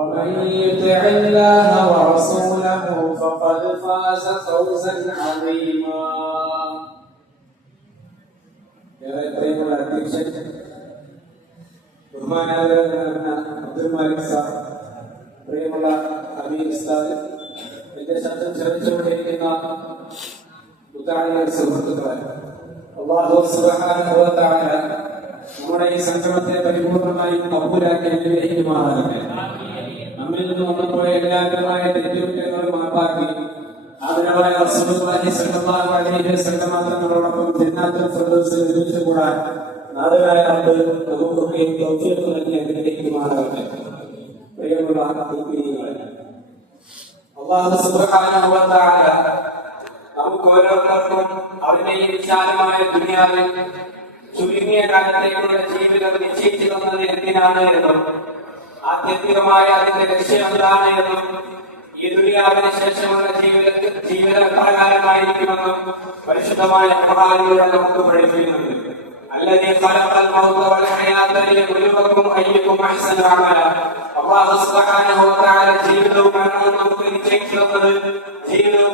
ومن يطع الله ورسوله فقد فاز فوزا عظيما. പ്രിയമുള്ള അധ്യക്ഷൻ ബഹുമാനാദരനായ അബ്ദുൽ മാലിക് സാർ, പ്രിയമുള്ള അമീർ ഉസ്താദ്, എന്റെ ശബ്ദം ശ്രമിച്ചുകൊണ്ടിരിക്കുന്ന സുഹൃത്തുക്കളെ, അല്ലാഹു സുബ്ഹാനഹു വ തആല നമ്മുടെ ഈ സംഗമത്തെ പരിപൂർണമായും കബൂലാക്കി അനുഗ്രഹിക്കുമാറാകട്ടെ. നമ്മിൽ നിന്ന് വന്നുപോയ എല്ലാവിധമായ തെറ്റുകുറ്റങ്ങളും മാപ്പാക്കി ആദരവായ റസൂലുള്ളാഹി സ്വല്ലല്ലാഹു അലൈഹി വസല്ലം തങ്ങളോടൊപ്പം ജന്നാത്തുൽ ഫിർദൗസിൽ ഒരുമിച്ച് കൂടാൻ നാഥനായ റബ്ബ് നമുക്കൊക്കെ തൗഫീഖ് നൽകി അനുഗ്രഹിക്കുമാറാകട്ടെ. പ്രിയമുള്ള മുഅ്മിനീങ്ങളെ, അല്ലാഹു സുബ്ഹാനഹു വ തആല നമുക്ക് ഓരോരുത്തർക്കും അവന്റെ ഈ വിശാലമായ ദുനിയാവിൽ ചുരുങ്ങിയ കാലത്തേക്കുള്ള ജീവിതം നിശ്ചയിച്ചു തന്നത് എന്തിനാണ് എന്നും ആത്യന്തികമായ അതിന്റെ ലക്ഷ്യം എന്താണ് എന്നും ഈ ദുനിയാവിന് ശേഷമുള്ള ജീവിതം പ്രകാരമായിരിക്കുമെന്നും പരിശുദ്ധമായ ഖുർആനിലൂടെ നമുക്ക് പഠിപ്പിക്കുന്നുണ്ട്. الذي خلق الموت والحياة ليبلوكم أيكم أحسن عملا. അല്ലാഹു സുബ്ഹാനഹു വ തആല ജീവിതവും മരണവും നമുക്ക് നിശ്ചയിച്ചു തന്നത്, ജീവിതവും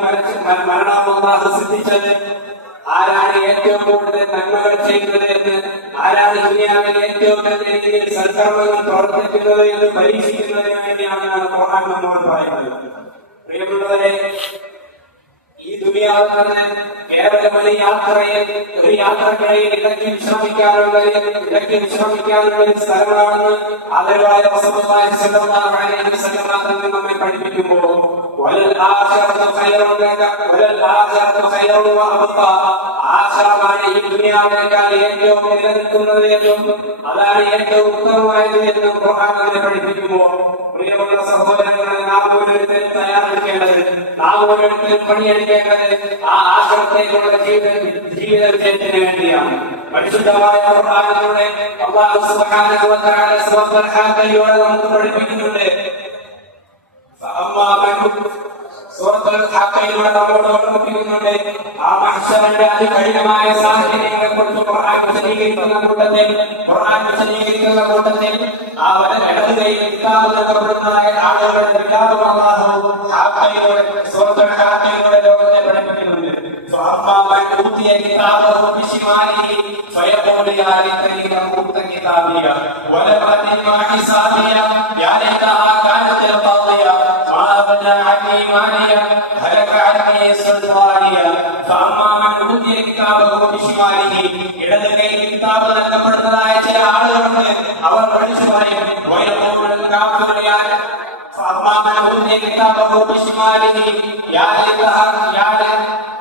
മരണവും അല്ലാഹു സൃഷ്ടിച്ചത്, ആരാണ് ഏറ്റവും കൂടുതൽ നന്മകൾ ചെയ്യുന്നത് എന്ന്, ആരാണ് ദുനിയാവിൽ ഏറ്റവും നല്ല രീതിയിൽ സൽക്കർമ്മങ്ങൾ പ്രവർത്തിക്കുന്നത് എന്ന് പരീക്ഷിക്കുന്നതിന് വേണ്ടിയാണ് ഖുർആൻ നമ്മോട് പറയുന്നത്. പ്രിയപ്പെട്ടവരെ, ഈ ദുനിയാവിൽ നിന്ന് കേവലം ഒരു യാത്രക്കിടയിൽ ഇടയ്ക്ക് വിശ്രമിക്കാനുള്ള സ്ഥലമാണെന്ന് ആദരവായ റസൂലുള്ളാഹി സ്വല്ലല്ലാഹു അലൈഹി വസല്ലം തങ്ങൾ നമ്മെ പഠിപ്പിക്കുമ്പോൾ ആശാമാണ് ഈ ദുനിയാവിനേക്കാൾ ഏറ്റവും നിലനിൽക്കുന്നത് എന്നും അതാണ് ഏറ്റവും ഉത്തമമായത് എന്നും ഖുർആൻ നമ്മെ പഠിപ്പിക്കുമ്പോൾ, പ്രിയമുള്ള സഹോദരങ്ങളെ, നാം ഓരോരുത്തരും തയ്യാറെടുക്കേണ്ടത്, നാം ഓരോരുത്തരും പണിയെടുക്കേണ്ടത് ആ ആശ്രമത്തേക്കുള്ള ജീവിത വിജയത്തിന് വേണ്ടിയാണ്. പരിശുദ്ധമായ ഖുർആനിലൂടെ അല്ലാഹു സുബ്ഹാനഹു വ തആല സൂറത്തുൽ ഹാഖയിലൂടെ നമുക്ക് പഠിപ്പിക്കുന്നുണ്ട്. സൂറത്തുൽ ഹാഖയിലൂടെ നമ്മോട് ഓർമ്മിപ്പിക്കുന്നുണ്ട്, ആ മഹ്ശറിന്റെ അതികഠിനമായ സാഹചര്യങ്ങളെ കുറിച്ച് ഖുർആൻ വിശദീകരിക്കുന്ന കൂട്ടത്തിൽ ആ ഇടത് കൈയിൽ കിതാബ് നൽകപ്പെടുന്നതായ ആളുകളുടെ കിതാബ് അല്ലാഹു സൂറത്തുൽ ഹാഖയിലൂടെ ലോകത്തെ പഠിപ്പിക്കുന്നുണ്ട്. فأما من أوتي كتابه بشماله فيقول يا ليتني لم أوت كتابيه ولم أدر ما حسابيه يا ليتها كانت القاضية ما أغنى عني ماليه هلك عني سلطانيه. فأما من أوتي كتابه بشماله ഇടത് കൈയിൽ കിതാബ് നൽകപ്പെടുന്നതായ ചില ആളുകളുണ്ട്, അവർ വിളിച്ചു പറയും ويقول الكافر فأما من أوتي كتابه بشماله يا ليتها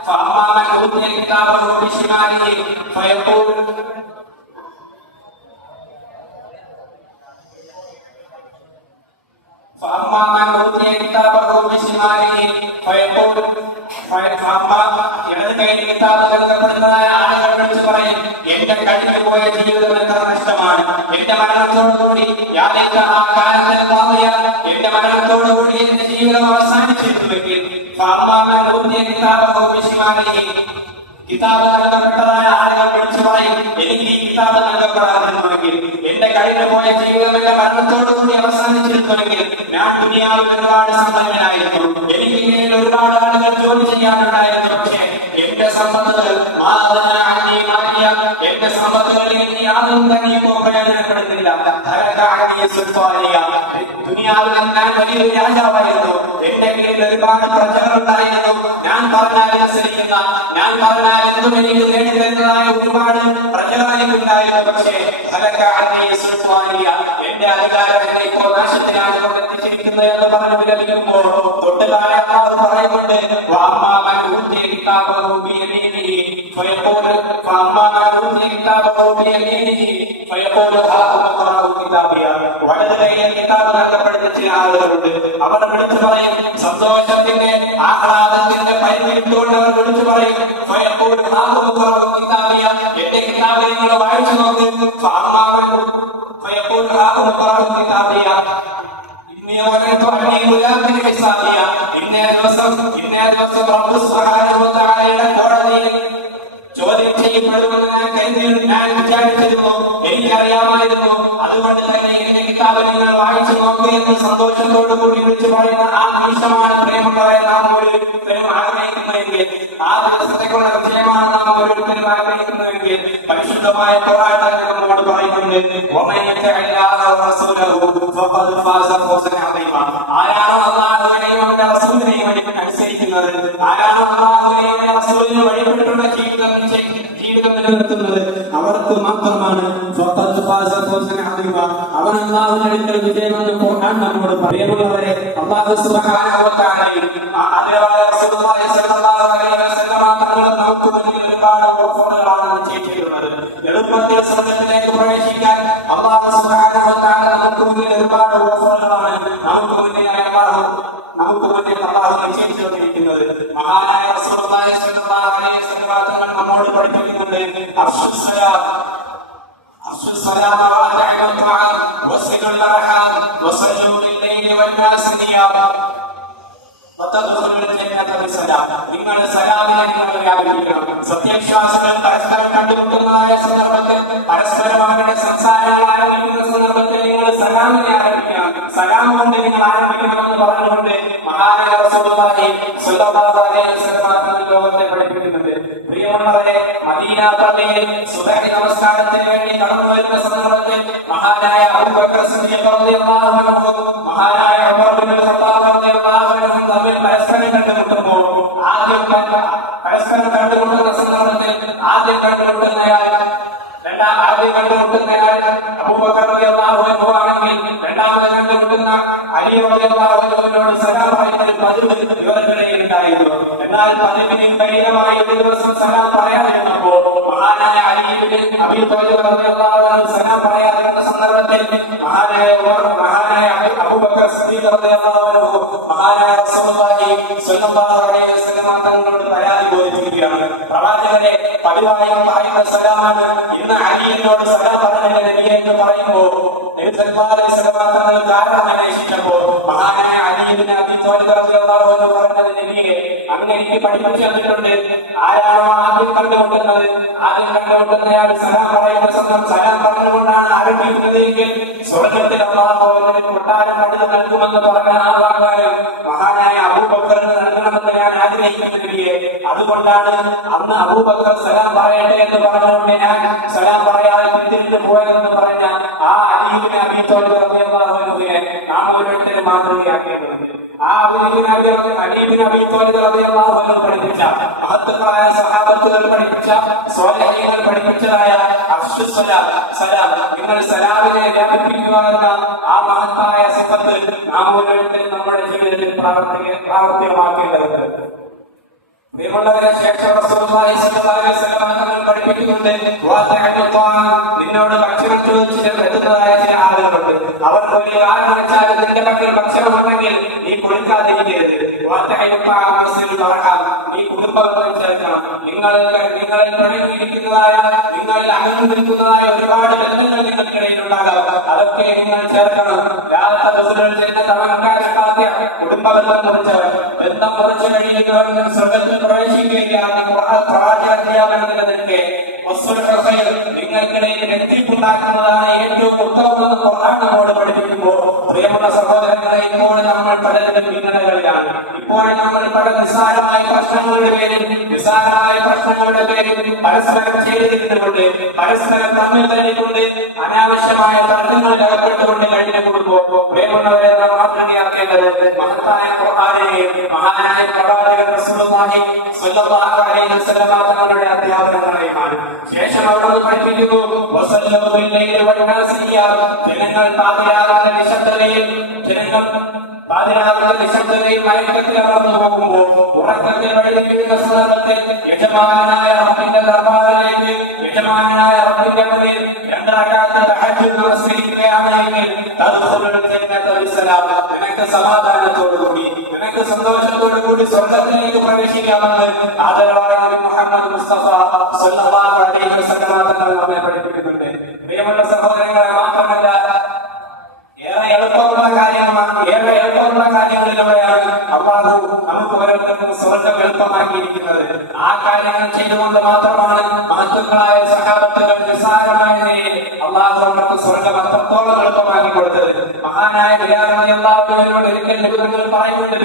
فأما من أوتي كتابه بشماله فيقول فأما من أوتي كتابه بشماله فيقول ഇടത് കൈയിൽ കിതാബ് നൽകപ്പെടുന്നതായ ആളുകൾ വിളിച്ചു പറയും, എന്റെ കഴിഞ്ഞു പോയ ജീവിതം എത്ര നഷ്ടമാണ്, എന്റെ മരണത്തോടുകൂടി എന്റെ മരണത്തോടുകൂടി എന്റെ ജീവിതം അവസാനിച്ചിരുന്നുവെങ്കിൽ കിതാബ് നൽകപ്പെട്ടതായ ആളുകൾ വിളിച്ചു പറയും, എനിക്ക് ഈ കിതാബ് നൽകപ്പെടാതിരുന്നുവെങ്കിൽ, എന്റെ കഴിഞ്ഞു പോയ ജീവിതം എന്റെ മരണത്തോടുകൂടി അവസാനിച്ചിരുന്നുവെങ്കിൽ ഞാൻ ദുനിയാവിൽ ഒരുപാട് സമ്പന്നനായിരുന്നു, എനിക്ക് ഇങ്ങനെ ഒരുപാട് ആളുകൾ ജോലി ചെയ്യാനുണ്ടായിരുന്നു, പക്ഷേ എന്റെ സമ്പത്തുകൾ എന്റെ സമ്പത്തുകളിൽ എനിക്ക് യാതൊന്നും തന്നെ ഇപ്പോൾ പ്രയോജനപ്പെടുന്നില്ല. ദുനിയാവിൽ ഞാൻ വലിയൊരു രാജാവായിരുന്നു, എന്റെ കീഴിൽ ഒരുപാട് പ്രജകളുണ്ടായിരുന്നു, ഞാൻ പറഞ്ഞാൽ അനുസരിക്കുന്ന, ഞാൻ പറഞ്ഞാൽ എന്തും എനിക്ക് നേടിത്തരുന്നതായ ഒരുപാട് പ്രജകൾ എനിക്കുണ്ടായിരുന്നു, പക്ഷേ എന്റെ അധികാരം എന്നെ ഇപ്പോൾ നാശത്തിലാണ് കൊണ്ടെത്തിച്ചിരിക്കുന്നത് എന്ന് പറഞ്ഞു വിലപിക്കുമ്പോൾ തൊട്ടുകാരെ പറയുന്നുണ്ട്, വലത് കൈയിൽ കിതാബ് നൽകപ്പെടുന്ന ചില ആളുകളുണ്ട്, അവർ വിളിച്ചു പറയും, സന്തോഷത്തിന്റെ ആഹ്ലാദത്തിന്റെ പരിമിട്ടുകൊണ്ട് അവർ വിളിച്ചു പറയും, എന്റെ കിതാബ് നിങ്ങൾ വായിച്ചു നോക്ക്. ഇന്നേ ദിവസം കോടതിയിൽ ചോദ്യം ചെയ്യപ്പെടുമെന്ന് ഞാൻ വിചാരിച്ചിരുന്നു, എനിക്കറിയാമായിരുന്നു. അതുകൊണ്ട് തന്നെ എന്റെ കിതാബ് നിങ്ങൾ വായിച്ചു നോക്കുകയെന്ന് സന്തോഷത്തോടു കൂടി വിളിച്ചു പറയുന്ന ആ നിമിഷമാണ് പ്രിയമുള്ളവരെ നാം ഓരോരുത്തരും ആഗ്രഹിക്കുന്നുവെങ്കിൽ, ആ ദിവസത്തെക്കുള്ള വിജയമാണ് നാം ഓരോരുത്തരും ആഗ്രഹിക്കുന്നുവെങ്കിൽ പരിശുദ്ധമായ ഖുർആൻ നമ്മോട് പറയുന്നുണ്ട്, ആരാണോ അല്ലാഹുവിനെയും അവന്റെ റസൂലിനെയും അനുസരിക്കുന്നത്, ആരാണോ അല്ലാഹുവിനെയും റസൂലിനെ വഴിപ്പെട്ടിട്ടുള്ള ജീവിതം നിലനിർത്തുന്നത്, അവർക്ക് മാത്രമാണ് അവൻ അല്ലാഹുവിന്റെ അടുക്കൽ വിജയമെന്ന് ഖുർആൻ നമ്മോട് പറയുന്നവരെ അല്ലാഹു സുബ്ഹാനഹു വ തആലയും റസൂലുള്ളാഹി സ്വല്ലല്ലാഹു അലൈഹി വസല്ലം തങ്ങൾ നമുക്ക് മുന്നിൽ ഒരുപാട് ഓഫറുകളാണ് ചെയ്തിട്ടുള്ളത്. എളുപ്പത്തിൽ സ്വർഗ്ഗത്തിലേക്ക് പ്രവേശിക്കാൻ അല്ലാഹു സുബ്ഹാനഹു വ തആല നമുക്ക് മുന്നിൽ ഒരുപാട് ഓഫറുകളാണ് നമുക്ക് മുന്നിൽ അല്ലാഹു നിശ്ചയിച്ചു തന്നിരിക്കുന്നത്. മഹാനായ റസൂലുള്ളാഹി സ്വല്ലല്ലാഹു അലൈഹി വസല്ലം തങ്ങൾ നമ്മോട് പഠിപ്പിക്കുന്നുണ്ട്, الصلاة وآتوا الطعام وصلوا الأرحام وصلوا بالليل والناس نيام നിങ്ങൾ സലാമിനെ നിങ്ങൾ വ്യാപിപ്പിക്കണം. സത്യവിശ്വാസികൾ പരസ്പരം കണ്ടുമുട്ടുന്നതായ സന്ദർഭത്തിൽ, പരസ്പരം അവരുടെ സംസാരങ്ങൾ ആരംഭിക്കുന്ന സന്ദർഭത്തിൽ നിങ്ങൾ സലാമിനെ ആരംഭിക്കണം. സലാം കൊണ്ട് നിങ്ങൾ ആരംഭിക്കണമെന്ന് പറഞ്ഞുകൊണ്ട് മഹാനായ റസൂലുള്ളാഹി സ്വല്ലല്ലാഹു അലൈഹി വസല്ലം ലോകത്തെ പഠിപ്പിക്കുന്നുണ്ട്. പ്രിയമുള്ളവരെ, മദീന പള്ളിയിൽ സുബഹി നമസ്കാരത്തിന് വേണ്ടി കടന്നു വരുന്ന സന്ദർഭത്തിൽ മഹാനായ അബൂബക്കർ സിദ്ദീഖ് റളിയല്ലാഹു അൻഹു, മഹാനായ ഉമർ ഇബ്നുൽ ഖത്താബ് റളിയല്ലാഹു അൻഹു പരസ്പരം കണ്ടുമുട്ടുമ്പോൾ പരസ്പരം കണ്ടുമുട്ടുന്ന സന്ദർഭത്തിൽ ആദ്യം കണ്ടുമുട്ടുന്നയാൾ അബൂബക്കർ റളിയല്ലാഹു അൻഹു ആണെങ്കിൽ രണ്ടാമത് കണ്ടുമുട്ടുന്ന അലി റളിയല്ലാഹു അൻഹുവിനോട് സലാം പറയുന്നത് പതിവ് ഇവർക്കിടയിൽ ഉണ്ടായിരുന്നു. എന്നാൽ പതിവിന് കഠിനമായി ഒരു ദിവസം സലാം പറയാതിരുന്നപ്പോൾ മഹാനായ അലി ഇബ്നു അബീ ത്വാലിബ് റളിയല്ലാഹു അൻഹു സലാം പറയാതിരുന്ന സന്ദർഭത്തിൽ മഹാനായ അബൂബക്കർ സിദ്ദീഖ് റളിയല്ലാഹു അൻഹു മഹാനായ റസൂലുള്ളാഹി സ്വല്ലല്ലാഹു അലൈഹി വസല്ലം തങ്ങളോട് പരാതി ബോധിപ്പിക്കുകയാണ്. പ്രവാചകരെ, പതിവായി പറയുന്ന സലാമാണ്. ഇന്ന് അലിയോട് സലാം പറഞ്ഞ നബിയെ എന്ന് പറയുമ്പോൾ കാരണം അന്വേഷിച്ചപ്പോൾ മഹാനായ അലി ഇബ്നു അബീ ത്വാലിബ് റളിയല്ലാഹു അൻഹു പറഞ്ഞത്, നബിയെ, അങ്ങ് എനിക്ക് പഠിപ്പിച്ചു തന്നിട്ടുണ്ട്, ആരാണോ ആദ്യം കണ്ടുമുട്ടുന്നയാൾ സലാം പറയുന്ന സലാം പറഞ്ഞുകൊണ്ടാണ് ആരംഭിക്കുന്നത് എങ്കിൽ സ്വർഗ്ഗത്തിൽ അല്ലാഹു അവർക്ക് കൊട്ടാരം പണിത് നൽകുമെന്ന് പറഞ്ഞ ആ വാഗ്ദാനം മഹാനായ അബൂബക്കറിന് നൽകണമെന്ന് ഞാൻ ആഗ്രഹിക്കുന്ന നബിയെ, അതുകൊണ്ടാണ് അന്ന് അബൂബക്കർ സലാം പറയട്ടെ എന്ന് പറഞ്ഞുകൊണ്ട് ഞാൻ സലാം പറയാതെ പിന്തിരിഞ്ഞു പോയതെന്ന് പറഞ്ഞ ആ അലി ഇബ്നു അബീ ത്വാലിബ് റളിയല്ലാഹു അൻഹുവിനെ നാം ഓരോരുത്തരും മാതൃകയാക്കേണ്ടതുണ്ട്. ആ അലി ഇബ്നു അബീ ത്വാലിബ് റളിയല്ലാഹു അൻഹു പഠിപ്പിച്ച മഹത്തുക്കളായ സഹാബത്തുകൾ പഠിപ്പിച്ച സ്വാലിഹീങ്ങൾ പഠിപ്പിച്ചതായ അഫ്ശുസ് സലാം, നിങ്ങൾ സലാമിനെ വ്യാപിപ്പിക്കുക എന്ന ആ മഹത്തായ സിഫത്ത് നാം ഓരോരുത്തരും നമ്മുടെ ജീവിതത്തിൽ പ്രാവർത്തികമാക്കേണ്ടതുണ്ട്. പ്രിയമുള്ളവരെ, ശേഷം റസൂലുള്ളാഹി സ്വല്ലല്ലാഹു അലൈഹി വസല്ലം തങ്ങൾ പഠിപ്പിക്കുന്നുണ്ട്, നിന്നോട് ഭക്ഷണം ചോദിച്ച് എത്തുന്നതായ ചില ആളുകളുണ്ട്. അവർക്ക് ഒരു കാരണം വെച്ചാൽ നിന്റെ മക്കൾ ഭക്ഷണമുണ്ടെങ്കിൽ നീ കൊടുക്കാതിരിക്കരുത്. നീ കുടുംബബന്ധം ചേർക്കണം. നിങ്ങളിൽ പിണങ്ങിയിരിക്കുന്നതായ, നിങ്ങളിൽ അകന്നു നിൽക്കുന്നതായ ഒരുപാട് ബന്ധങ്ങൾ നിങ്ങൾക്കിടയിൽ ഉണ്ടാകാം. അതൊക്കെ നിങ്ങൾ ചേർക്കണം. കുടുംബബന്ധം മുറിച്ചവൻ, ബന്ധം മുറിച്ചു കഴിയുന്നവൻ സ്വർഗ്ഗത്തിൽ പ്രവേശിക്കുകയാണ്. നിങ്ങൾക്കിടയിൽ എത്തിപ്പുണ്ടാക്കുന്നതാണ് ഏറ്റവും ഉത്തമമെന്ന് ഖുർആൻ നമ്മോട് പഠിപ്പിക്കുമ്പോൾ, പ്രിയമുള്ള സഹോദരങ്ങളെ, ഇപ്പോൾ നമ്മൾ പലരും ഭിന്നതകളിലാണ്. ഇപ്പോൾ നമ്മൾ പല നിസ്സാരമായ പ്രശ്നങ്ങളുടെ പേരിൽ പരസ്പരം ചെയ്തിരുന്നുകൊണ്ട്, പരസ്പരം തമ്മിൽ തല്ലിക്കൊണ്ട്, അനാവശ്യമായ തർക്കങ്ങളിൽ അകപ്പെട്ടുകൊണ്ട് കഴിഞ്ഞു കൂടുമ്പോൾ പ്രിയമുള്ളവരെ നാം മാതൃകയാക്കേണ്ടത് മഹത്തായ ഖുർആനെയും മഹാനായ പ്രവാചകൻ റസൂലുള്ളാഹി സ്വല്ലല്ലാഹു അലൈഹി വസല്ലം തങ്ങളുടെ അധ്യാപനങ്ങളെയുമാണ്. ശേഷം അവിടുന്ന് പഠിപ്പിക്കുന്നു, ജനങ്ങൾ നിശബ്ദതയിൽ മയക്കത്തിൽ അമർന്നു പോകുമ്പോൾ, ഉറക്കത്തിൽ വഴിതിരിക്കുന്ന സന്ദർഭത്തിൽ യജമാനായ റബ്ബിന്റെ ദർബാറിലേക്ക്, യജമാനായ റബ്ബിന്റെ മുന്നിൽ 2 റക്അത്ത് തഹജ്ജുദ് നമസ്കരിക്കുകയാണെങ്കിൽ നിനക്ക് സമാധാനത്തോടുകൂടി, നിനക്ക് സന്തോഷത്തോടുകൂടി സ്വർഗ്ഗത്തിലേക്ക് പ്രവേശിക്കാമെന്ന് ആദരവായ നബി മുഹമ്മദ് മുസ്തഫ സ്വല്ലല്ലാഹു അലൈഹി വസല്ലം തങ്ങൾ നമ്മെ പഠിപ്പിക്കുന്നുണ്ട്. പ്രിയമുള്ള സഹോദരങ്ങളെ, മാത്രമല്ല ഏറെ എളുപ്പമുള്ള കാര്യമാണ്, ഏറെ എളുപ്പമുള്ള കാര്യങ്ങളിലൂടെയാണ് അള്ളാഹു നമുക്ക് ഓരോരുത്തർക്കും സ്വർഗം എളുപ്പമാക്കിയിരിക്കുന്നത്. ആ കാര്യങ്ങൾ ചെയ്തുകൊണ്ട് മാത്രമാണ് മഹത്തുക്കളായ സഹാബത്തുകൾ നിസ്സാരമായ നിലയിൽ അള്ളാഹു അവർക്ക് സ്വർഗം അത്രത്തോളം എളുപ്പമാക്കി കൊടുത്തത്. മഹാനായ ബിലാൽ റളിയല്ലാഹു അൻഹുവിനോട് ഒരിക്കൽ നബിതങ്ങൾ പറയുന്നുണ്ട്,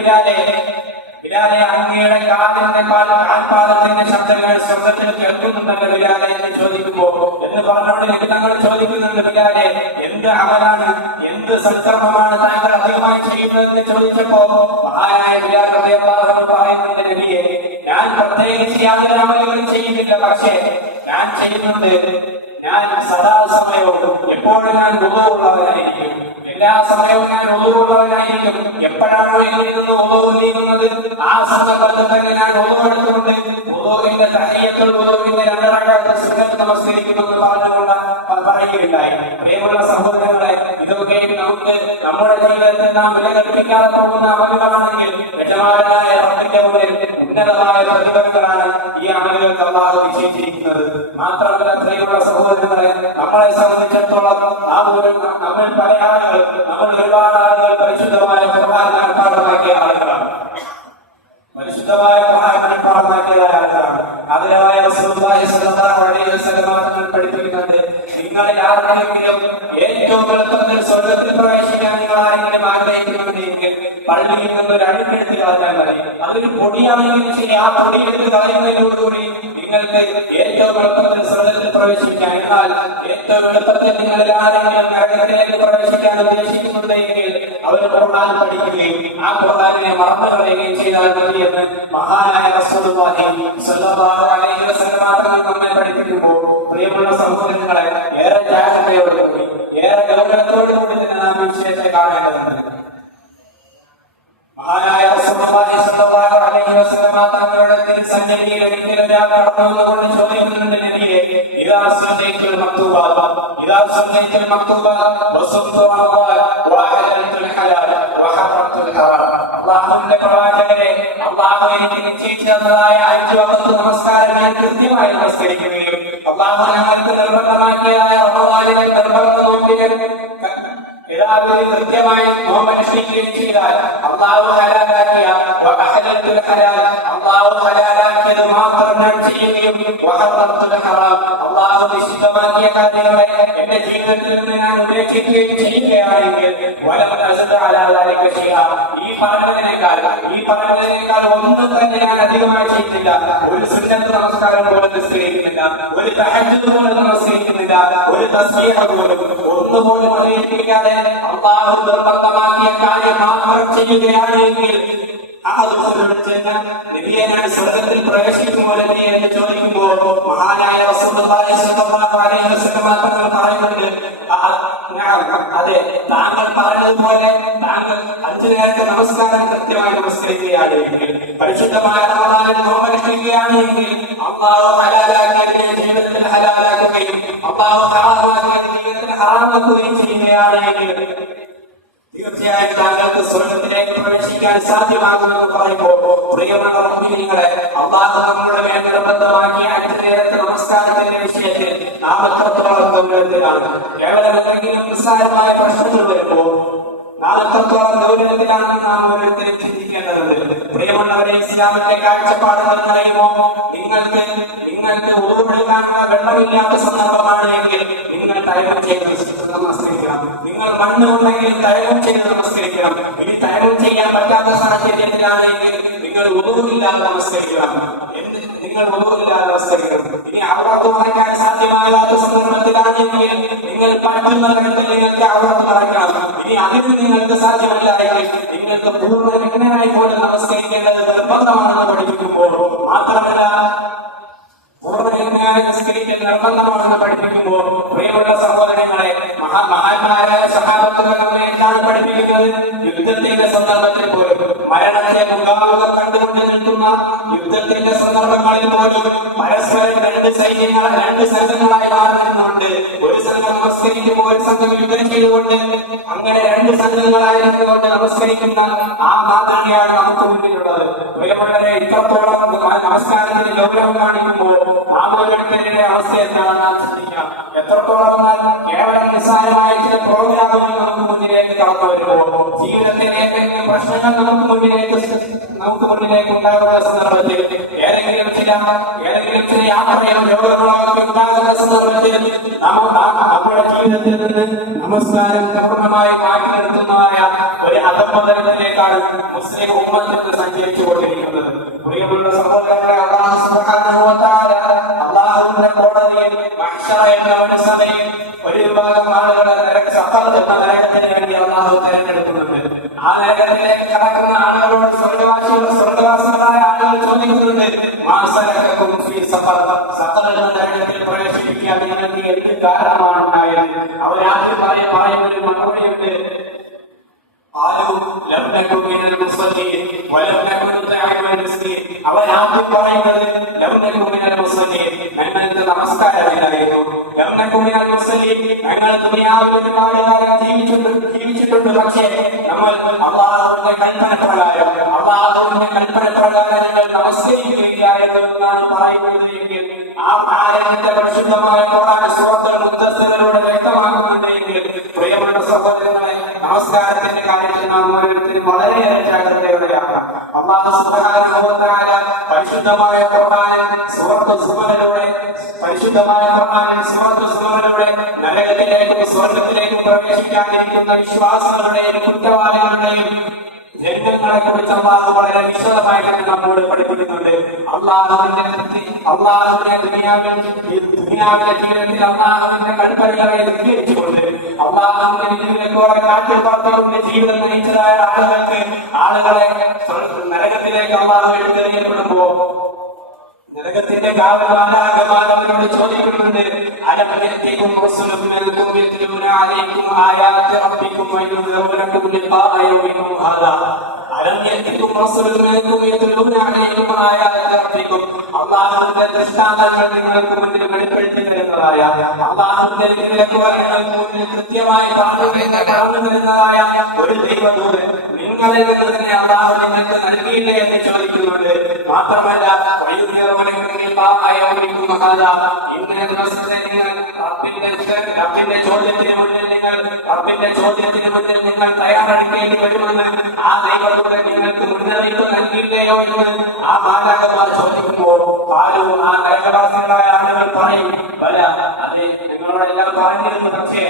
ബിലാലെ അങ്ങയുടെ കാൽപാദത്തിന്റെ ശബ്ദങ്ങൾ സ്വർഗത്തിൽ കേൾക്കുന്നുണ്ടല്ലോ ബിലാലെ എന്ന് ചോദിക്കുമ്പോ എന്ന് പറഞ്ഞുകൊണ്ട് നബിതങ്ങൾ ചോദിക്കുന്നുണ്ട്, ബിലാലെ എന്ത് അമലാണ്, എന്ത് സൽക്കർമ്മമാണ് താങ്കൾ അധികമായി ചെയ്യുന്നതെന്ന് ചോദിച്ചപ്പോ മഹാനായ ബിലാൽ റളിയല്ലാഹു അൻഹു പറയുന്നുണ്ട്, നബിയെ ഞാൻ പ്രത്യേകിച്ച് യാതൊരു അമലുകളും ചെയ്യുന്നില്ല, പക്ഷേ ഞാൻ ചെയ്യുന്നുണ്ട്, ഞാൻ സദാസമയവും എപ്പോഴും ഞാൻ ഉള്ളവനായിരിക്കും, എല്ലാ സമയവും ഞാൻ ഉള്ളവനായിരിക്കും. എപ്പോഴാണോ എന്നിൽ നിന്ന് ഉളവ് നീങ്ങുന്നത് ആ സന്ദർഭത്തിൽ തന്നെ ഞാൻ ഉളവെടുത്തുകൊണ്ട് ഉളവിന്റെ തഹയ്യത്തുൽ ഉളവിന്റെ 2 റക്അത്ത് സുന്നത്ത് നമസ്കരിക്കുമെന്ന് പറഞ്ഞുകൊണ്ട് പറയുകയുണ്ടായി. പ്രിയമുള്ള സഹോദരങ്ങളെ, ഇതൊക്കെ നമുക്ക് നമ്മുടെ ജീവിതത്തിൽ നാം വില കൽപ്പിക്കാതെ പോകുന്ന അമലുകളാണെങ്കിൽ യജമാനായ റബ്ബിന്റെ മുന്നിൽ ഉന്നതമായ പ്രതിഫലങ്ങളാണ് ഈ അമലുകൾക്ക് അല്ലാഹു നിശ്ചയിച്ചിരിക്കുന്നത്. മാത്രമല്ല പ്രിയമുള്ള സഹോദരങ്ങളെ, നമ്മളെ സംബന്ധിച്ചിടത്തോളം നമ്മൾ പല ആളുകൾ ഒരുപാട് ആളുകൾ പരിശുദ്ധമായ ഖുർആൻ മനഃപ്പാഠമാക്കിയ ആളുകളാണ്, പരിശുദ്ധമായ ഖുർആൻ മനഃപ്പാഠമാക്കിയ ആളുകളാണ്. അതിലായ റസൂലുള്ളാഹി സ്വല്ലല്ലാഹു അലൈഹി വസല്ലം പഠിപ്പിക്കുന്നത്, നിങ്ങളിൽ ആർക്കെങ്കിലും ഏറ്റവും എളുപ്പത്തിൽ സ്വർഗ്ഗത്തിൽ പ്രവേശിക്കാൻ നിങ്ങൾ ആരെങ്കിലും ആഗ്രഹിക്കുന്നുണ്ടെങ്കിൽ പള്ളിയിൽ നിന്നൊരു അടിക്കെടുത്ത് കളഞ്ഞാൽ മതി. അതൊരു പൊടിയാണെങ്കിലും ശരി, ആ പൊടി എടുത്ത് കളയുന്നതിനോടുകൂടി നിങ്ങൾക്ക് ഏറ്റവും എളുപ്പത്തിൽ സ്വർഗ്ഗത്തിൽ പ്രവേശിക്കാം. എന്നാൽ ഏറ്റവും എളുപ്പത്തിൽ നിങ്ങളിൽ ആരെങ്കിലും നരകത്തിലേക്ക് പ്രവേശിക്കാൻ ഉദ്ദേശിക്കുന്നുണ്ടെങ്കിൽ അവർ ഖുർആൻ പഠിക്കുകയും ആ ഖുർആനിനെ മറന്നു കളയുകയും ചെയ്താൽ മതി എന്ന് മഹാനായ റസൂലുള്ളാഹി സ്വല്ലല്ലാഹു അലൈഹി വസല്ലം നമ്മെ പഠിപ്പിക്കുമ്പോൾ പ്രിയമുള്ള സഹോദരങ്ങളെ, ഏറെ ജാഗ്രതയോടുകൂടി ഏറെ ഗൗരവത്തോടുകൂടി തന്നെ നാം വിഷയത്തെ കാണേണ്ടതുണ്ട്. മഹാനായ റസൂലുള്ളാഹി സ്വല്ലല്ലാഹു അലൈഹി വസല്ലം തങ്ങളുടെ തിരുസന്നിധിയിൽ ഒരിക്കലും കടന്നുകൊണ്ട് ചോദിക്കുന്നുണ്ട്, നബിയെ ഇദാ സല്ലൈതുൽ മക്തൂബ വസംതു വഹലൽതുൽ ഹലാൽ വഹറംതുൽ ഹറാം. അല്ലാഹുവിന്റെ പ്രവാചകരെ, അല്ലാഹു എനിക്ക് നിശ്ചയിച്ചു തന്നതായ 5 വഖത്ത് നമസ്കാരം ഞാൻ കൃത്യമായി നമസ്കരിക്കുകയും അല്ലാഹു ഞങ്ങൾക്ക് നിർബന്ധമാക്കിയതായ റമദാനിലെ നിർബന്ധ നോമ്പിനെ കൃത്യമായി നോമ്പനുഷ്ഠിക്കുകയും ചെയ്താൽ അല്ലാഹു ഹലാലാക്കിയ അല്ലാഹു ഹലാലാക്കിയത് മാത്രം ഞാൻ ചെയ്യുകയും അല്ലാഹു നിഷിദ്ധമാക്കിയ കാര്യങ്ങളെ എന്റെ ജീവിതത്തിൽ നിന്ന് ഞാൻ ഉപേക്ഷിക്കുകയും ചെയ്യുകയാണെങ്കിൽ ഈ പറഞ്ഞതിനേക്കാൾ ഒന്നും തന്നെ ഞാൻ അധികമായി ചെയ്യുന്നില്ല. ഒരു സുന്നത്ത് നമസ്കാരം പോലും നിസ്കരിക്കുന്നില്ല, ഒരു തഹജ്ജുദ് പോലും നമസ്കരിക്കുന്നില്ല, ഒരു തസ്ബീഹ് പോലും ഒന്നുപോലും അറിയിപ്പിക്കാതെ അല്ലാഹു നിർബന്ധമാക്കിയ കാര്യം മാത്രം ചെയ്യുകയാണെങ്കിൽ നബിയെ ഞാൻ സ്വർഗത്തിൽ പ്രവേശിക്കുമോ നബിയെ എന്ന് ചോദിക്കുമ്പോൾ മഹാനായ റസൂലുള്ളാഹി സ്വല്ലല്ലാഹു അലൈഹി വസല്ലം തങ്ങൾ പറയുന്നുണ്ട്, അതെ, താങ്കൾ പറഞ്ഞതുപോലെ താങ്കൾ 5 നേരത്തെ നമസ്കാരം കൃത്യമായി നമസ്കരിക്കുകയാണെങ്കിൽ, പരിശുദ്ധമായ റമദാനിൽ നോമ്പനുഷ്ഠിക്കുകയാണെങ്കിൽ അല്ലാഹു ഹലാലാക്കിയ ജീവിതത്തിൽ ഹലാലാക്കുകയും അല്ലാഹു ഹറാമാക്കിയ ജീവിതത്തിൽ ഹറാമാക്കുകയും ചെയ്യുകയാണെങ്കിൽ തീർച്ചയായും താങ്കൾക്ക് സ്വർഗത്തിലേക്ക് പ്രവേശിക്കാൻ സാധ്യമാകുമെന്ന് പറയുമ്പോൾ പ്രിയമുള്ള മുഅ്മിനീങ്ങളെ, അല്ലാഹു നമ്മുടെ മേൽ നിർബന്ധമാക്കിയ 5 നേരത്തെ നമസ്കാരത്തിന്റെ വിഷയത്തിൽ നാം എത്രത്തോളം ഗൗരവത്തിലാണ്. കേവലം എന്തെങ്കിലും നിസ്സാരമായ പ്രശ്നങ്ങൾ വരുമ്പോൾ നാം എത്രത്തോളം ഗൗരവത്തിലാണെന്ന് നാം ഓരോരുത്തരും ചിന്തിക്കേണ്ടതുണ്ട്. പ്രിയമുള്ളവരെ, ഇസ്ലാമിന്റെ കാഴ്ചപ്പാടുകൾ പറയുമോ, നിങ്ങൾക്ക് ഉറുവെടുക്കാനുള്ള വെള്ളമില്ലാത്ത സന്ദർഭമാണെങ്കിൽ നിങ്ങൾ തൈലം ചെയ്ത് നമസ്കരിക്കണം. നിങ്ങൾ മണ്ണുണ്ടെങ്കിൽ തൈലം ചെയ്ത് നമസ്കരിക്കണം. ഇനി തൈലം ചെയ്യാൻ പറ്റാത്ത സാഹചര്യത്തിലാണെങ്കിൽ നിങ്ങൾ ഉറുവില്ലാതെ നമസ്കരിക്കണം. ഇനി ഔറത്ത് മറയ്ക്കാൻ സാധ്യമാകാത്ത സന്ദർഭത്തിലാണെങ്കിൽ നിങ്ങൾ പറ്റുന്ന തരത്തിൽ നിങ്ങൾക്ക് ഔറത്ത് മറയ്ക്കണം. ഇനി അതിന് നിങ്ങൾക്ക് സാധ്യമല്ലെങ്കിൽ നിങ്ങൾക്ക് പൂർണ്ണ പോലെ നമസ്കരിക്കേണ്ടത് നിർബന്ധമാണെന്ന് പഠിപ്പിക്കുമ്പോൾ, മാത്രമല്ല പൂർണ്ണ നിസ്കരിക്കൽ നിർബന്ധമാണെന്ന് പഠിപ്പിക്കുമ്പോൾ പ്രിയമുള്ള സഹോദരങ്ങളെ, മഹാന്മാരായ സഹാബത്തുകൾ നമ്മെ എന്താണ് പഠിപ്പിക്കുന്നത്? യുദ്ധത്തിന്റെ സന്ദർഭത്തിൽ പോലും, മരണത്തെ മുഖാമുഖം കണ്ടുകൊണ്ട് നിൽക്കുന്ന യുദ്ധത്തിന്റെ സന്ദർഭങ്ങളിൽ പോലും പരസ്പരം 2 സംഘങ്ങളായി മാറുന്നുണ്ട്. ഒരു സംഘം നമസ്കരിക്കുമ്പോൾ ഒരു സംഘം യുദ്ധം ചെയ്തുകൊണ്ട്, അങ്ങനെ 2 സംഘങ്ങളായി നിന്നുകൊണ്ട് നമസ്കരിക്കുന്ന ആ മാതൃകയാണ് നമുക്ക് മുന്നിലുള്ളത്. പ്രിയമുള്ളവരെ, ഇത്രത്തോളം നമസ്കാരത്തിന് ഗൗരവം കാണിക്കുമ്പോൾ ആമോദത്തിന്റെ അവസ്ഥ എന്താണെന്ന് നാം ചിന്തിക്കാം. എത്രത്തോളം കേവലം നിസ്സാരമായ ചില പ്രോഗ്രാമുകൾ നമുക്ക് മുന്നിലേക്ക് കടന്നു വരുമ്പോൾ ജീവിതത്തിലെ ഏതെങ്കിലും പ്രശ്നങ്ങൾ നമുക്ക് മുന്നിലേക്ക് ഉണ്ടാകുന്ന സന്ദർഭത്തിൽ ഏതെങ്കിലും ചില യാത്രയോ രോഗങ്ങളോ ഉണ്ടാകുന്ന സന്ദർഭത്തിൽ നമ്മുടെ ജീവിതത്തിൽ നിന്ന് നമസ്കാരം പൂർണ്ണമായി മാറ്റി നിർത്തുന്നതായ ഒരു അധപ്പതനത്തിലേക്കാണ് മുസ്ലിം ഉമ്മത്ത് സഞ്ചരിച്ചു കൊണ്ടിരിക്കുന്നത്. പ്രിയമുള്ള സഹോദരങ്ങളെ, അല്ലാഹു സുബ്ഹാനഹു വ തആല അല്ലാഹുവിന്റെ കോടതിയിൽ മഹ്ശറ എന്ന സഭയിൽ ഒരു വിഭാഗം ആളുകളെ സഫർ എന്ന നരകത്തിന് വേണ്ടി അല്ലാഹു തിരഞ്ഞെടുക്കുന്നുണ്ട്. ആ നരകത്തിലേക്ക് കടക്കുന്ന ആളുകളോട് സ്വർഗ്ഗവാസികളായ ആളുകൾ ചോദിക്കുന്നുണ്ട്, സഫർ എന്ന നരകത്തിൽ പ്രവേശിപ്പിക്കാൻ നിങ്ങൾക്ക് എന്ത് കാരണമാണ് ഉണ്ടായത്? അവരാദ്യം പറയുന്ന ഒരു മറുപടിയുണ്ട്, അവരാദ്യം പറയുന്നത് ഞങ്ങൾക്ക് നമസ്കാരമില്ലായിരുന്നു, ഞങ്ങൾ ദുനിയാവിൽ ഒരുപാട് കാലം ജീവിച്ചിട്ടുണ്ട്. പക്ഷേ നമ്മൾ അല്ലാഹുവിന്റെ കൽപ്പന പ്രകാരം ഞങ്ങൾ നമസ്കരിക്കുകയായിരുന്നു എന്നാണ് പറയുന്നത് എങ്കിൽ ആ കാലത്തിന്റെ പരിശുദ്ധമായ സൂറത്തുൽ മുദ്ദസ്സിറിലൂടെ വ്യക്തമാക്കുന്നുണ്ടെങ്കിൽ പ്രിയപ്പെട്ട സഹോദരങ്ങളെ, നമസ്കാരത്തിന്റെ കാര്യത്തിൽ നാം ഓരോരുത്തരും വളരെയേറെ ജാഗ്രതയോടെയാണ്. അല്ലാഹു സുബ്ഹാനഹു വ തആല പരിശുദ്ധമായ ഖുർആനിൽ സൂറത്തുൽ സുമറിലൂടെ നരകത്തിലേക്കും സ്വർഗ്ഗത്തിലേക്കും പ്രവേശിക്കാനിരിക്കുന്ന വിശ്വാസികളുടെയും കുറ്റവാളികളുടെയും രംഗങ്ങളെ കുറിച്ച് അല്ലാഹു വളരെ വിശദമായി തന്നെ നമ്മോട് പഠിപ്പിക്കുന്നുണ്ട്. അല്ലാഹുവിന്റെ ദുനിയാവിലെ ജീവിതത്തിൽ അല്ലാഹുവിന്റെ കൽപ്പനകളെ ധിക്കരിച്ചുകൊണ്ട് അല്ലാഹുവിന്റെ വിധിവിലക്കുകളെ കാറ്റിൽപ്പറത്തുകൊണ്ട് ജീവിതം നയിച്ചതായ ആളുകളെ നരകത്തിലേക്ക് അല്ലാഹു എടുത്തെറിയപ്പെടുമ്പോ നരകത്തിന്റെ കാവൽമാലാകമാനവരോട് ചോദിക്കുന്നുണ്ട്, അലം യഅതികും റസൂലുൻ മിൻകും യത്ലൂന അലൈക്കും ആയാതി റബ്ബിക്കും വയുൻദിറൂനകും ലിഖാഅ യൗമിക്കും ഹാദാ. അലം യഅതികും റസൂലുൻ മിൻകും യത്ലൂന അലൈക്കും ആയാതി റബ്ബിക്കും, അല്ലാഹുവിന്റെ ദൃഷ്ടാന്തങ്ങൾ നിങ്ങൾക്ക് മുന്നിൽ വെളിപ്പെടുത്തി തരുന്നതായ, അല്ലാഹുവിന്റെ വിധിവിലക്കുകൾ മുന്നിൽ കൃത്യമായി പറഞ്ഞു തരുന്നതായ ഒരു ദൈവദൂതൻ നിങ്ങളിൽ നിന്ന് തന്നെ അല്ലാഹു നിങ്ങൾക്ക് നൽകിയില്ലേ എന്ന് ചോദിക്കുന്നുണ്ട്. മാത്രമല്ല ഇന്നേ ദിവസത്തെ റബ്ബിന്റെ ചോദ്യത്തിന് മുന്നിൽ നിങ്ങൾ തയ്യാറെടുക്കേണ്ടി വരുമെന്ന് ആ ദൈവദൂതൻ നിങ്ങൾക്ക് മുന്നറിയിപ്പ് നൽകിയില്ലയോ എന്ന് ആ മാലാഖമാർ ചോദിക്കുമ്പോൾ ആ നരകവാസികളായ ആളുകൾ പറയും, വല അതെ നിങ്ങളോടെല്ലാം പറഞ്ഞിരുന്നു, പക്ഷേ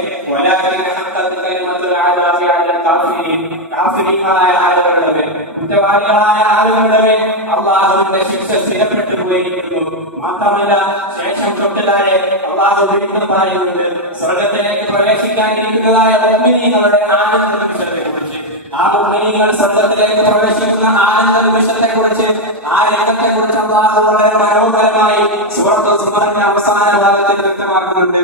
കാഫിരീങ്ങളായ ആളുകളുടെ മേൽ, കുറ്റവാളികളായ ആളുകളുടെ മേൽ അല്ലാഹുവിന്റെ ശിക്ഷ സ്ഥിരപ്പെട്ടു പോയിരിക്കുന്നു. മാത്രമല്ല ശേഷം തൊട്ടുതാരെ അല്ലാഹു വീണ്ടും പറയുന്നുണ്ട്, സ്വർഗ്ഗത്തിലേക്ക് പ്രവേശിക്കാനിരിക്കുന്നതായ മുഅ്മിനീങ്ങളുടെ ആനന്ദ നിമിഷത്തെക്കുറിച്ച്, ആ മുഅ്മിനീങ്ങൾ സ്വർഗ്ഗത്തിലേക്ക് പ്രവേശിക്കുന്ന ആനന്ദ നിമിഷത്തെക്കുറിച്ച്, ആ രംഗത്തെക്കുറിച്ച് അല്ലാഹു വളരെ മനോഹരമായി സൂറത്തുൽ സുമറിന്റെ അവസാന ഭാഗത്തിൽ വ്യക്തമാക്കുന്നുണ്ട്.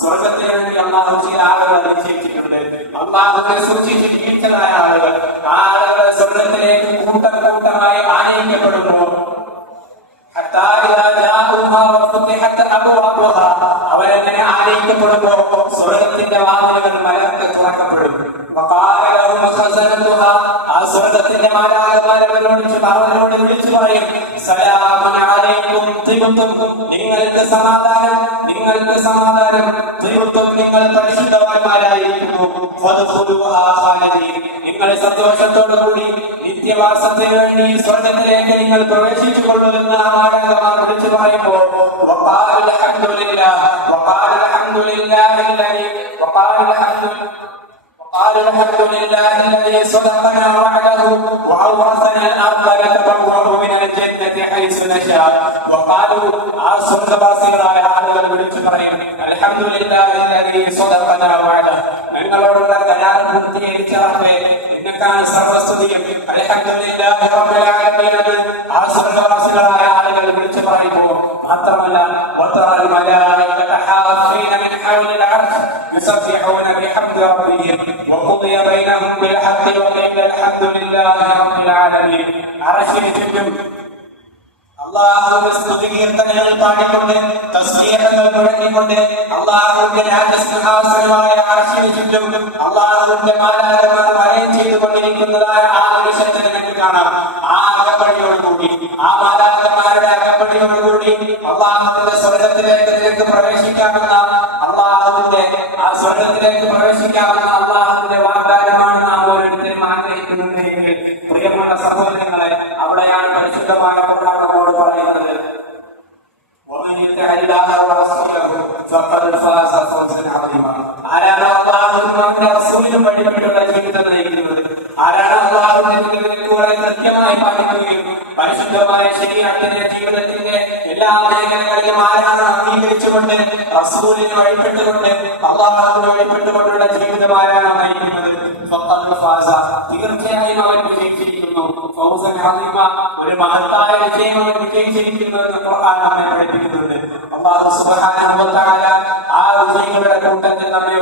സ്വർഗ്ഗത്തിലേക്ക് അല്ലാഹു ചില ആളുകളെ നിശ്ചയിച്ചിട്ടുണ്ട്. അല്ലാഹുവിനെ സൂക്ഷിച്ച് ജീവിച്ചതായ ആളുകൾ, ആ ആളുകൾ സ്വർഗ്ഗത്തിലേക്ക് കൂട്ടമായി ആനയിക്കപ്പെടുമ്പോൾ അവരെങ്ങനെ ആനയിക്കപ്പെടുമ്പോ സ്വർഗ്ഗത്തിന്റെ വാതിലുകൾ മലർക്കെ തുറക്കപ്പെടും. ആ സ്വർഗ്ഗത്തിന്റെ മാലാഖമാരോട് വിളിച്ചു പറയും, സലാമുൻ അലൈക്കും തിബ്തും, നിങ്ങൾക്ക് സമാധാനം, നിങ്ങൾക്ക് സമാധാനം, തിബ്തും നിങ്ങൾ പരിശുദ്ധവാന്മാരായിരിക്കുന്നു, ഫദ്ഖുലുഹാ ഖാലിദീൻ, നിങ്ങൾ സന്തോഷത്തോടുകൂടി നിത്യവാസത്തിന് വേണ്ടി സ്വർഗ്ഗത്തിലേക്ക് നിങ്ങൾ പ്രവേശിച്ചു കൊള്ളുമെന്ന് ആ മാലാഖമാർ വിളിച്ചു പറയുമ്പോൾ قالوا الحمد لله الذي صدقنا وعده وأورثنا الأرض نتبوأ من الجنة حيث نشاء. وقالوا സ്വർഗ്ഗവാസികളായ ആളുകൾ വിളിച്ചു പറയും, അൽഹംദുലില്ലാഹി الذي صدقنا وعده, ഞങ്ങളോടുള്ള കരാർ പൂർത്തീകരിച്ച റബ്ബേ നിനക്കാണ് സർവസ്തുതിയും. അൽഹംദുലില്ലാഹി റബ്ബിൽ ആലമീൻ ആ സ്വർഗ്ഗവാസികളായ ആളുകൾ വിളിച്ചു പറയുമ്പോൾ മാത്രമല്ല വതറൽ മലായികത ഹാഫീന മിൻ ഹൗലിൽ അർശ് യുസബ്ബിഹൂന ബിഹംദി റബ്ബിഹിം വഖുദിയ ബൈനഹും ബിൽ ഹഖ് വഖീല അൽഹംദുലില്ലാഹി റബ്ബിൽ ആലമീൻ. അർശിന് ചുറ്റും അല്ലാഹുവിന്റെ സ്തുതികീർത്തനങ്ങൾ പാടിക്കൊണ്ട് തസ്ബീഹുകൾ മുഴങ്ങിക്കൊണ്ട് അല്ലാഹുവിന്റെ രാജസിംഹാസനമായ അർശിന് ചുറ്റും അല്ലാഹുവിന്റെ മാലാഖമാർ വലയം ചെയ്തുകൊണ്ടിരിക്കുന്നതായ ആ നിമിഷത്തെ നമുക്ക് കാണാം. ആ അകമ്പടിയോടുകൂടി, ആ മാലാഖമാരുടെ അകമ്പടിയോടുകൂടി അല്ലാഹുവിന്റെ സ്വർഗ്ഗത്തിലേക്ക് പ്രവേശിക്കാമെന്ന അല്ലാഹുവിന്റെ വിശ്വസിക്കാവുന്ന അള്ളാഹുവിന്റെ വാഗ്ദാനമാണ് നാം ഓരോരുത്തരും ആഗ്രഹിക്കുന്നത് എങ്കിൽ പ്രിയപ്പെട്ട സഹോദരങ്ങളെ, അവിടെയാണ് പരിശുദ്ധമായ ഖുർആൻ നമ്മോട് പറയുന്നത്, ആരാണ് അള്ളാഹുവിനും അവന്റെ റസൂലിനും വഴിപ്പെട്ടുള്ള ജീവിതം നയിക്കുന്നത്, ആരാണ് അള്ളാഹുവിന്റെ കൃത്യമായി പാലിക്കുകയും പരിശുദ്ധമായ ശരീഅത്തിന്റെ ജീവിതത്തിന്റെ എല്ലാ മേഖലകളിലും ആരാണ് അംഗീകരിച്ചുകൊണ്ട് റസൂലിന് വഴിപ്പെട്ടുകൊണ്ട് അള്ളാഹുവിന് വഴിപ്പെട്ടുകൊണ്ടുള്ള ജീവിതം ആരാണ് നയിക്കുന്നത്, തീർച്ചയായും അവൻ വിജയിച്ചിരിക്കുന്നു. ഒരു മഹത്തായ വിജയം അവൻ വിജയിച്ചിരിക്കുന്നു എന്ന് ഖുർആൻ നമ്മെ പഠിപ്പിക്കുന്നുണ്ട്. അല്ലാഹു സുബ്ഹാനഹു വ തആല ആ വിജയികളുടെ കൂട്ടത്തിൽ നമ്മെ